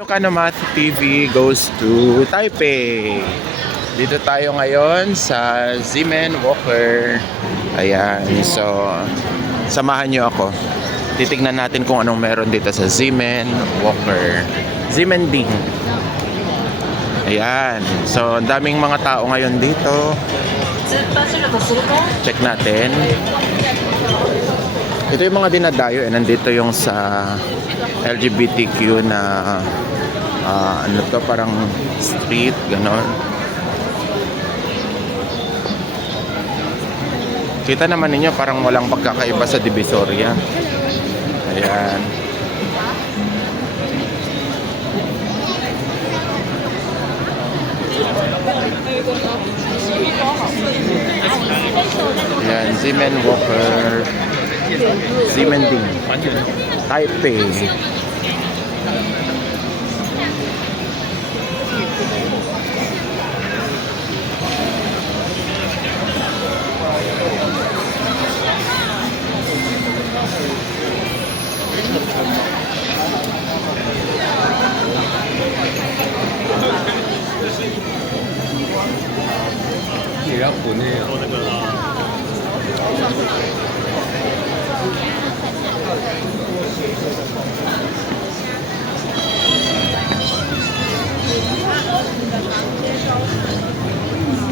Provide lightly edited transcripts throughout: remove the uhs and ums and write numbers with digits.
Ilocano Math TV goes to Taipei. Dito tayo ngayon sa Zeeman Walker. Ayan, so samahan nyo ako. Titignan natin kung anong meron dito sa Zeeman Walker. Zeeman Ding. Ayan, so ang daming mga tao ngayon dito. Check natin. Ito yung mga dinadayo. Nandito yung sa LGBTQ na ano to, parang street, ganon. Kita naman ninyo parang walang pagkakaiba sa Divisoria. Ayan. Ayan, Zeeman Walker, Zeeman Ding, Taipei.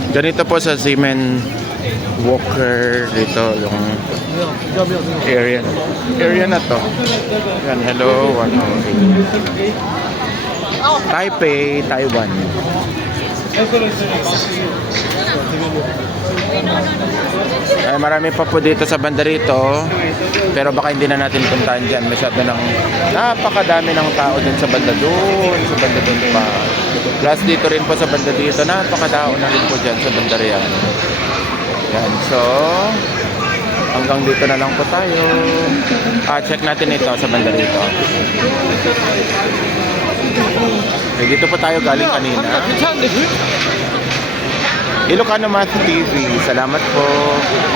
Ganito po sa Zeeman Walker dito yung area na to. Yan, hello, Taipei, Taiwan. Ay, marami pa po dito sa banda rito, pero baka hindi na natin puntahan dyan. Masyado ng napakadami ng tao dun sa banda dun pa. Plus dito rin po sa banda dito, napakadao na rin po dyan sa banda riyan. Yan, so hanggang dito na lang po tayo. Check natin ito sa banda rito. Dito po tayo galing kanina. Ilocano Math TV, salamat po.